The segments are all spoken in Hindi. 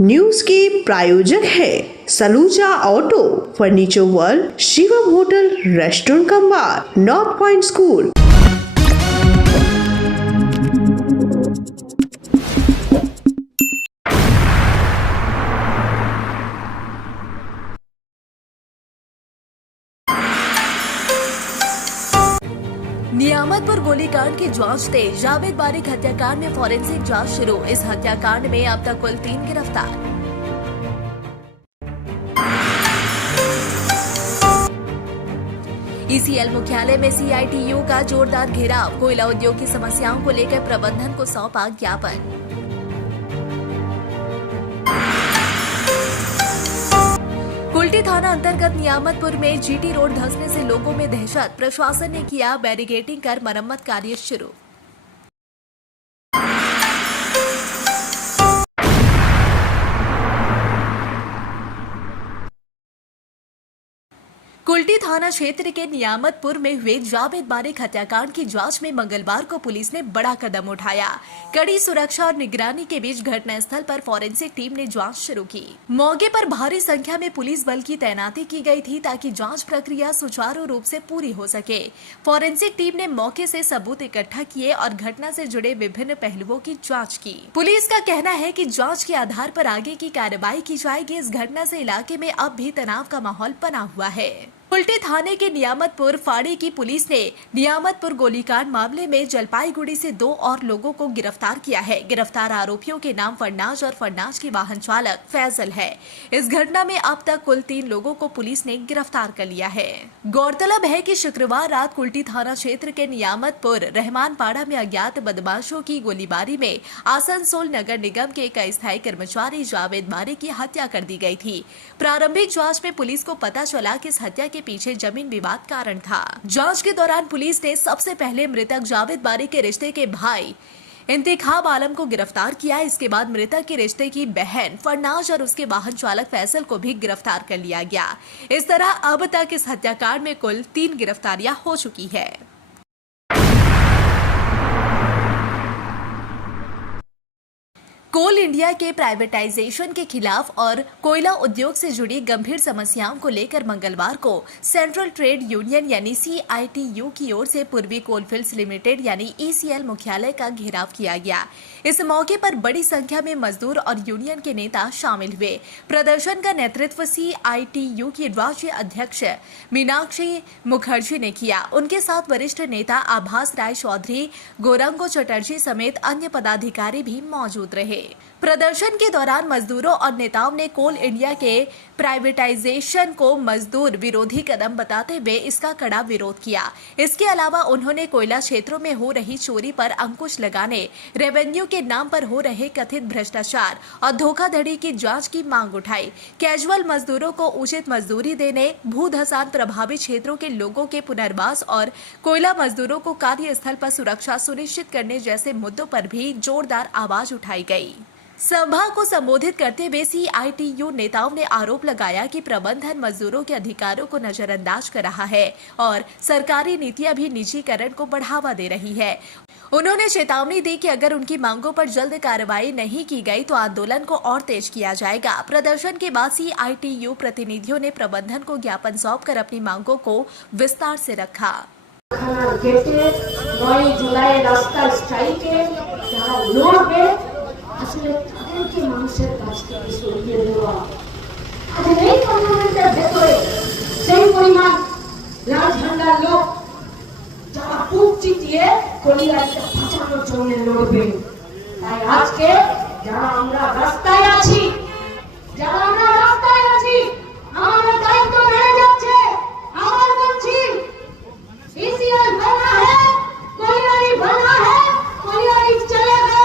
न्यूज के प्रायोजक है Saluja auto, furniture world, Shivam hotel, restaurant cum bar, north point school. Niamatpur गोलीकांड की जांच तेज, जावेद बारिक हत्याकांड में फॉरेंसिक जांच शुरू। इस हत्याकांड में अब तक कुल 3 गिरफ्तार। ईसीएल मुख्यालय में सीआईटीयू का जोरदार घेराव, कोयला उद्योग की समस्याओं को लेकर प्रबंधन को सौंपा ज्ञापन। कुल्टी थाना अंतर्गत नियामतपुर में जीटी रोड धंसने से लोगों में दहशत, प्रशासन ने किया बैरिकेडिंग कर मरम्मत कार्य शुरू। कुल्टी थाना क्षेत्र के नियामतपुर में हुए जावेद बारिक हत्याकांड की जांच में मंगलवार को पुलिस ने बड़ा कदम उठाया। कड़ी सुरक्षा और निगरानी के बीच घटनास्थल पर फॉरेंसिक टीम ने जांच शुरू की। मौके पर भारी संख्या में पुलिस बल की तैनाती की गई थी ताकि जांच प्रक्रिया सुचारू रूप से पूरी हो सके। फॉरेंसिक टीम ने मौके से सबूत इकट्ठा किए और घटना से जुड़े विभिन्न पहलुओं की जाँच की। पुलिस का कहना है कि जाँच के आधार पर आगे की कार्रवाई की जाएगी। इस घटना से इलाके में अब भी तनाव का माहौल बना हुआ है। कुल्टी थाने के नियामतपुर फाड़ी की पुलिस ने नियामतपुर गोलीकांड मामले में जलपाईगुड़ी से 2 और लोगों को गिरफ्तार किया है। गिरफ्तार आरोपियों के नाम फरनाज और फरनाज की वाहन चालक फैजल है। इस घटना में अब तक कुल 3 लोगों को पुलिस ने गिरफ्तार कर लिया है। गौरतलब है कि शुक्रवार रात कुल्टी थाना क्षेत्र के नियामतपुर रहमानपाड़ा में अज्ञात बदमाशों की गोलीबारी में आसनसोल नगर निगम के एक अस्थायी कर्मचारी जावेद बारिक की हत्या कर दी गई थी। प्रारंभिक जाँच में पुलिस को पता चला कि इस हत्या के पीछे जमीन विवाद कारण था। जांच के दौरान पुलिस ने सबसे पहले मृतक जावेद बारिक के रिश्ते के भाई इंतिखाब आलम को गिरफ्तार किया। इसके बाद मृतक के रिश्ते की बहन फरनाज और उसके वाहन चालक फैसल को भी गिरफ्तार कर लिया गया। इस तरह अब तक इस हत्याकांड में कुल 3 गिरफ्तारियां हो चुकी है। कोल इंडिया के प्राइवेटाइजेशन के खिलाफ और कोयला उद्योग से जुड़ी गंभीर समस्याओं को लेकर मंगलवार को सेंट्रल ट्रेड यूनियन यानी सीआईटीयू की ओर से पूर्वी कोलफील्ड्स लिमिटेड यानी ईसीएल मुख्यालय का घेराव किया गया। इस मौके पर बड़ी संख्या में मजदूर और यूनियन के नेता शामिल हुए। प्रदर्शन का नेतृत्व सीआईटीयू की राष्ट्रीय अध्यक्ष मीनाक्षी मुखर्जी ने किया। उनके साथ वरिष्ठ नेता आभास राय चौधरी, गौरंगो चटर्जी समेत अन्य पदाधिकारी भी मौजूद रहे। प्रदर्शन के दौरान मजदूरों और नेताओं ने कोल इंडिया के प्राइवेटाइजेशन को मजदूर विरोधी कदम बताते हुए इसका कड़ा विरोध किया। इसके अलावा उन्होंने कोयला क्षेत्रों में हो रही चोरी पर अंकुश लगाने, रेवेन्यू के नाम पर हो रहे कथित भ्रष्टाचार और धोखाधड़ी की जांच की मांग उठाई। कैजुअल मजदूरों को उचित मजदूरी देने, भू धसान प्रभावित क्षेत्रों के लोगों के पुनर्वास और कोयला मजदूरों को कार्यस्थल पर सुरक्षा सुनिश्चित करने जैसे मुद्दों पर भी जोरदार आवाज उठाई गई। सभा को संबोधित करते हुए सीआईटीयू नेताओं ने आरोप लगाया कि प्रबंधन मजदूरों के अधिकारों को नजरअंदाज कर रहा है और सरकारी नीतियां भी निजीकरण को बढ़ावा दे रही है। उन्होंने चेतावनी दी कि अगर उनकी मांगों पर जल्द कार्रवाई नहीं की गई तो आंदोलन को और तेज किया जाएगा। प्रदर्शन के बाद सीआईटीयू प्रतिनिधियों ने प्रबंधन को ज्ञापन सौंपकर अपनी मांगों को विस्तार से रखा। 9 जुलाई रास्ता स्ट्राइके যারা লড়বে আসলে তাদেরকে মানুষের কাছ থেকে সরিয়ে দেওয়া। আজ এই পার্লামেন্টের ভেতরে সেই পরিমাণ লাল ঝান্ডার লোক যারা বুক চিতিয়ে কলিয়াকে বাঁচানোর জন্য লড়বে। তাই আজকে যারা আমরা রাস্তায় আছি আমাদের দায়িত্ব বেড়ে যাচ্ছে। আবার বলছি ईसीएल बना है, कोयला नहीं बना है, कोयला नहीं चलेगा।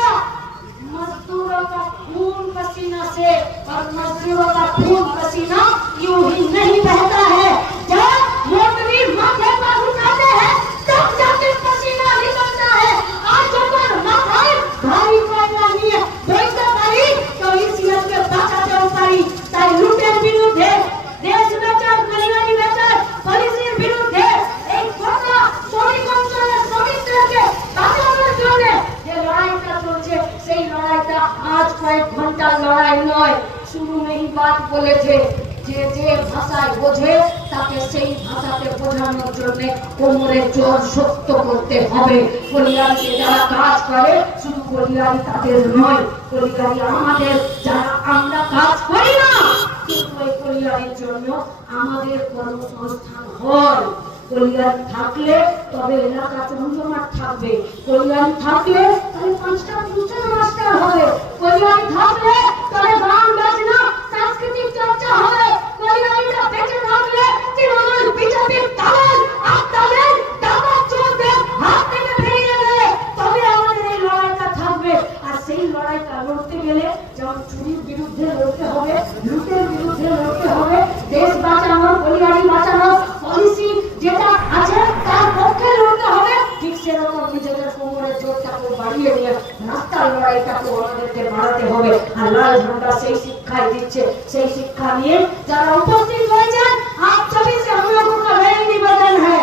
मजदूरों का खून पसीना से और मजदूरों का खून पसीना यूं ही नहीं बहता है। जब मोटरी माथे पर उठाते हैं तब जाके पसीना निकलता है। आज पर माथाয় ভারী কয়লা নিয়ে বইতে পারি তো ईसीएल के বাঁচাতে পারি। তাই যে ভাষায় বোঝে তাকে সেই ভাষাতে বোঝানোর জন্য কোমরে জোর শক্ত করতে হবে। কলিয়ারিতে যারা কাজ করে শুধু কলিয়ারি তাদের নয়, কলিয়ারি আমাদের, যারা আমরা কাজ করি না কিন্তু এই কলিয়ারির জন্য আমাদের কর্মসংস্থান হয়। কলিয়ারি থাকলে তবে এলাকা জমজমাট থাকবে, কলিয়ারি থাকলে তাহলে 5টা টিউশন মাস্টার হবে, কলিয়ারি থাকলে তবে গান বাজনা সাংস্কৃতিক চর্চা হবে, কলিয়ারিটা বেঁচে থাকলে তৃণমূল বিজেপির দালাল আপনাদের ডাকাত চোরদের হাত থেকে বেরিয়ে গেলে তবে আমাদের এই লড়াইটা থাকবে। আর সেই লড়াইটা লড়তে গেলে যেমন চুরির বিরুদ্ধে লড়তে হবে, লুটের বিরুদ্ধে লড়তে হবে, দেশ বাঁচানো কলিয়ারি বাঁচানো পলিসি যেটা আছে তার পক্ষে লড়তে হবে, ঠিক সেরকম নিজেদের কোমরের জোরটাকে বাড়িয়ে নিয়ে রাস্তার লড়াইটাকে আমাদেরকে বাড়াতে হবে। আর লাল ঝান্ডা সেই শিক্ষাই দিচ্ছে, সেই শিক্ষা নিয়ে যারা উপস্থিত হয়েছেন आप सभी से हम लोगों का यही निवेदन है,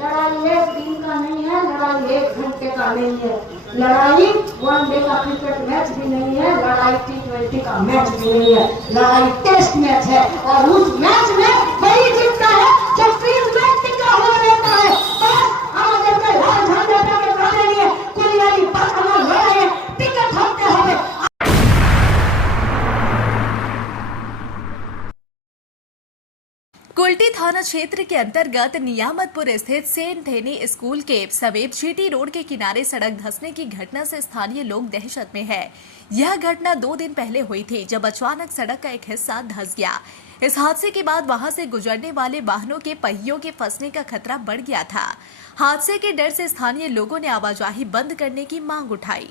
लड़ाई एक दिन का नहीं है, लड़ाई 1 घंटे का नहीं है, लड़ाई 1 डे का क्रिकेट मैच भी नहीं है, लड़ाई T20 का मैच भी नहीं है, लड़ाई टेस्ट मैच है। और उस मैच में वही जीतता है जो फील्ड में टिका हुआ रहता है। बस আমাদের লাল ঝান্ডাটাকে কাঁধে নিয়ে কলিয়ারি বাঁচানোর লড়াইয়ে টিকে থাকতে হবে। कुल्टी थाना क्षेत्र के अंतर्गत नियामतपुर स्थित सेंट थेनी स्कूल के समीप जीटी रोड के किनारे सड़क धंसने की घटना से स्थानीय लोग दहशत में है। यह घटना 2 दिन पहले हुई थी जब अचानक सड़क का एक हिस्सा धंस गया। इस हादसे के बाद वहां से गुजरने वाले वाहनों के पहियों के फंसने का खतरा बढ़ गया था। हादसे के डर से स्थानीय लोगों ने आवाजाही बंद करने की मांग उठाई।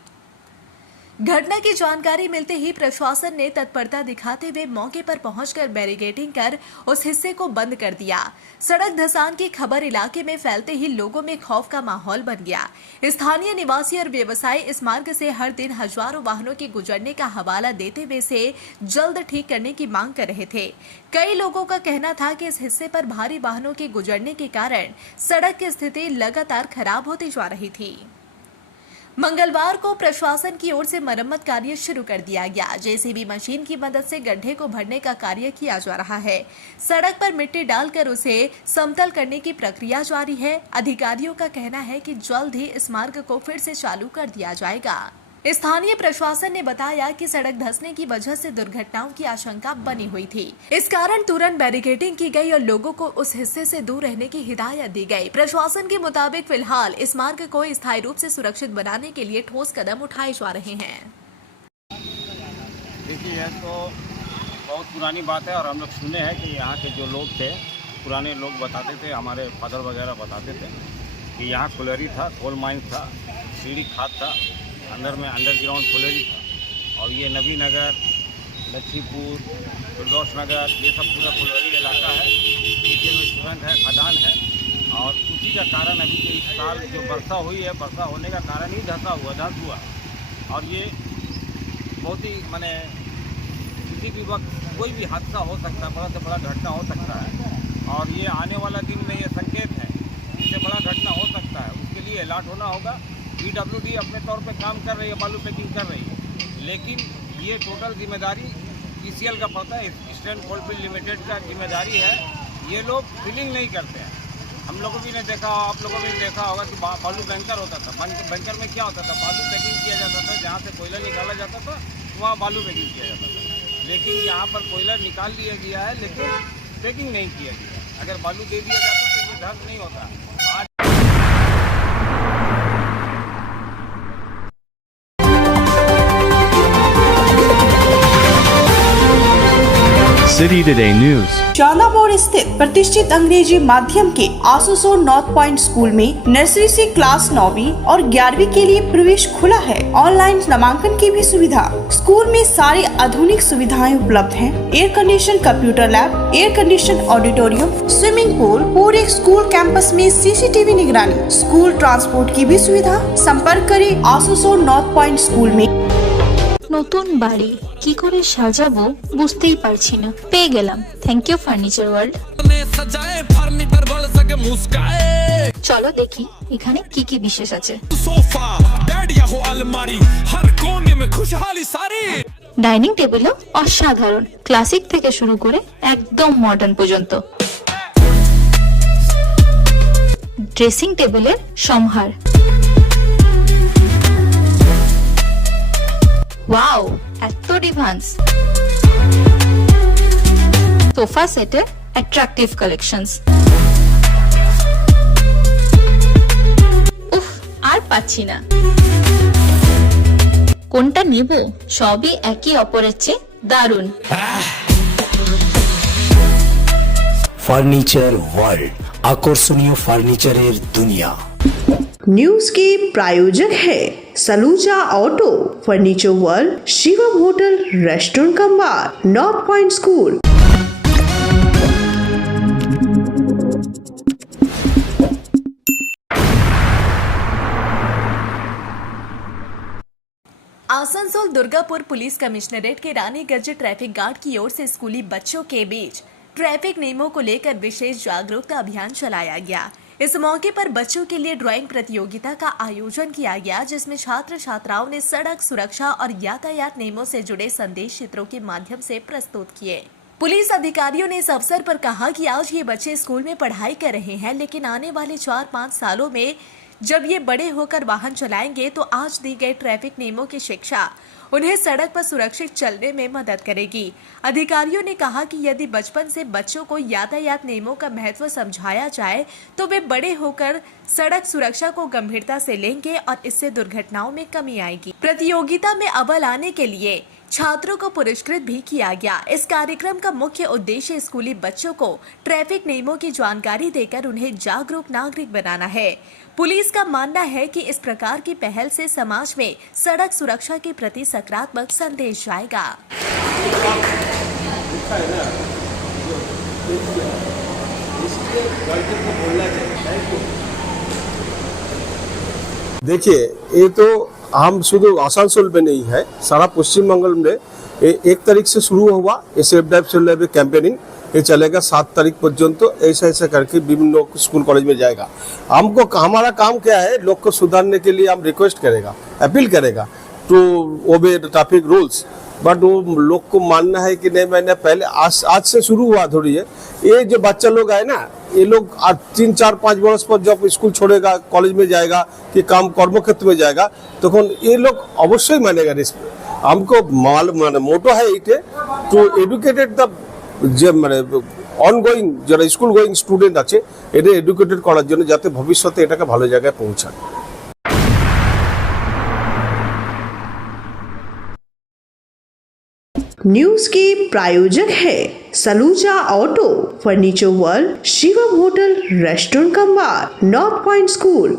घटना की जानकारी मिलते ही प्रशासन ने तत्परता दिखाते हुए मौके पर पहुंचकर बैरिकेडिंग कर उस हिस्से को बंद कर दिया। सड़क धंसान की खबर इलाके में फैलते ही लोगों में खौफ का माहौल बन गया। स्थानीय निवासी और व्यवसायी इस मार्ग से हर दिन हजारों वाहनों के गुजरने का हवाला देते हुए इसे जल्द ठीक करने की मांग कर रहे थे। कई लोगों का कहना था कि इस हिस्से पर भारी वाहनों के गुजरने के कारण सड़क की स्थिति लगातार खराब होती जा रही थी। मंगलवार को प्रशासन की ओर से मरम्मत कार्य शुरू कर दिया गया। जेसीबी मशीन की मदद से गड्ढे को भरने का कार्य किया जा रहा है। सड़क पर मिट्टी डालकर उसे समतल करने की प्रक्रिया जारी है। अधिकारियों का कहना है कि जल्द ही इस मार्ग को फिर से चालू कर दिया जाएगा। स्थानीय प्रशासन ने बताया कि सड़क धंसने की वजह से दुर्घटनाओं की आशंका बनी हुई थी। इस कारण तुरंत बैरिकेडिंग की गई और लोगों को उस हिस्से से दूर रहने की हिदायत दी गई। प्रशासन के मुताबिक फिलहाल इस मार्ग को स्थायी रूप से सुरक्षित बनाने के लिए ठोस कदम उठाए जा रहे हैं। देखिए, यह तो बहुत पुरानी बात है और हम लोग सुने हैं कि यहाँ के जो लोग थे, पुराने लोग बताते थे, हमारे फादर वगैरह बताते थे कि यहाँ कोयलरी था, कोल माइन था, सीढ़ी खाद था, अंदर में अंडरग्राउंड कोयलरी था। और ये नबी नगर, लक्ष्मीपुर, फिरदौस नगर, ये सब पूरा कोयलरी इलाका है, नीचे में सुरंग है, खदान है। और उसी का कारण अभी इस साल जो वर्षा हुई है, वर्षा होने का कारण ही धंस हुआ। और ये बहुत ही माने किसी भी वक्त कोई भी हादसा हो सकता है, बड़ा से बड़ा घटना हो सकता है। और ये आने वाला दिन में ये संकेत है, इससे बड़ा घटना हो सकता है। उसके लिए अलर्ट होना होगा। PWD अपने तौर पे काम कर रही है, बालू पैकिंग कर रही है, लेकिन ये टोटल जिम्मेदारी ECL का पड़ता है, ईस्टर्न कोलफील्ड लिमिटेड का जिम्मेदारी है। ये लोग फिलिंग नहीं करते हैं। हम लोगों भी ने देखा, आप लोगों ने देखा होगा कि बालू बैंकर होता था। बैंकर में क्या होता था, बालू पैकिंग किया जाता था, जहाँ से कोयला निकाला जाता था वहाँ बालू पैकिंग किया जाता था। लेकिन यहाँ पर कोयला निकाल लिया गया है, लेकिन पैकिंग नहीं किया गया। अगर बालू दे दिया जाता तो ये धंस नहीं होता। आज सिटी टुडे न्यूज। शाला मोड़ स्थित प्रतिष्ठित अंग्रेजी माध्यम के आसुसो नॉर्थ पॉइंट स्कूल में नर्सरी से क्लास 9वीं और 11वीं के लिए प्रवेश खुला है। ऑनलाइन नामांकन की भी सुविधा। स्कूल में सारी आधुनिक सुविधाएं उपलब्ध हैं। Air condition computer lab, air condition auditorium, swimming pool, पूरे स्कूल कैंपस में CCTV निगरानी, स्कूल ट्रांसपोर्ट की भी सुविधा। संपर्क करें आसुसो नॉर्थ पॉइंट स्कूल में। নতুন বাড়ি কি করে সাজাবো বুঝতেই পারছি না, পেয়ে গেলাম থ্যাংক ইউ ফার্নিচার ওয়ার্ল্ড। চলো দেখি এখানে কি কি বিশেষ আছে। ডাইনিং টেবিলও অসাধারণ, ক্লাসিক থেকে শুরু করে একদম মডার্ন পর্যন্ত। ড্রেসিং টেবিলের সম্ভার, ওয়াও এত ডিভান্স। সোফা সেটের অ্যাট্রাকটিভ কালেকশনস, উফ আর পাচ্ছি না, কোনটা নেব? সবই একে অপরের চেয়ে দারুণ। ফার্নিচার ওয়ার্ল্ড, আকর্ষণীয় ফার্নিচারের দুনিয়া। न्यूज के प्रायोजक है Saluja auto, furniture world, Shivam hotel, restaurant cum bar, north point school. Asansol Durgapur police commissionerate के रानीगंज ट्रैफिक गार्ड की ओर से स्कूली बच्चों के बीच ट्रैफिक नियमों को लेकर विशेष जागरूकता अभियान चलाया गया। इस मौके पर बच्चों के लिए ड्राइंग प्रतियोगिता का आयोजन किया गया, जिसमें छात्र छात्राओं ने सड़क सुरक्षा और यातायात नियमों से जुड़े संदेश चित्रों के माध्यम से प्रस्तुत किए। पुलिस अधिकारियों ने इस अवसर पर कहा कि आज ये बच्चे स्कूल में पढ़ाई कर रहे हैं, लेकिन आने वाले 4-5 सालों में जब ये बड़े होकर वाहन चलाएंगे तो आज दी गई ट्रैफिक नियमों की शिक्षा उन्हें सड़क पर सुरक्षित चलने में मदद करेगी। अधिकारियों ने कहा कि यदि बचपन से बच्चों को यातायात नियमों का महत्व समझाया जाए तो वे बड़े होकर सड़क सुरक्षा को गंभीरता से लेंगे और इससे दुर्घटनाओं में कमी आएगी। प्रतियोगिता में अव्वल आने के लिए छात्रों को पुरस्कृत भी किया गया। इस कार्यक्रम का मुख्य उद्देश्य स्कूली बच्चों को ट्रैफिक नियमों की जानकारी देकर उन्हें जागरूक नागरिक बनाना है। पुलिस का मानना है कि इस प्रकार की पहल से समाज में सड़क सुरक्षा के प्रति सकारात्मक संदेश जाएगा। देखिए, ये तो हम शुरू आसनसोल में नहीं है, सारा पश्चिम बंगाल में 1 तारीख से शुरू हुआ ये safe drive safe life campaigning. ये चलेगा 7 तारीख पर्यंत, ऐसा ऐसा करके विभिन्न स्कूल कॉलेज में जाएगा। हमको हमारा काम क्या है, लोग को सुधारने के लिए हम रिक्वेस्ट करेगा, अपील करेगा to obey traffic rules, but वो लोग को मानना है कि नहीं। मैंने पहले आज से शुरू हुआ थोड़ी है, ये जो बच्चा लोग आए ना, ये लोग 3-4-5 वर्ष पर जब स्कूल छोड़ेगा, कॉलेज में जाएगा कि काम कर्मक्षेत्र में जाएगा, तो ये लोग अवश्य मानेगा। हमको मोटो है ये टू एडुकेटेड द মানে অনগোয়িং যারা স্কুল গোয়িং স্টুডেন্ট আছে এটা এডুকেটেড করার জন্য, যাতে ভবিষ্যতে এটাকে ভালো জায়গায় পৌঁছায়। न्यूज के प्रायोजक है Saluja auto, furniture world, Shivam hotel, restaurant cum bar, north point school.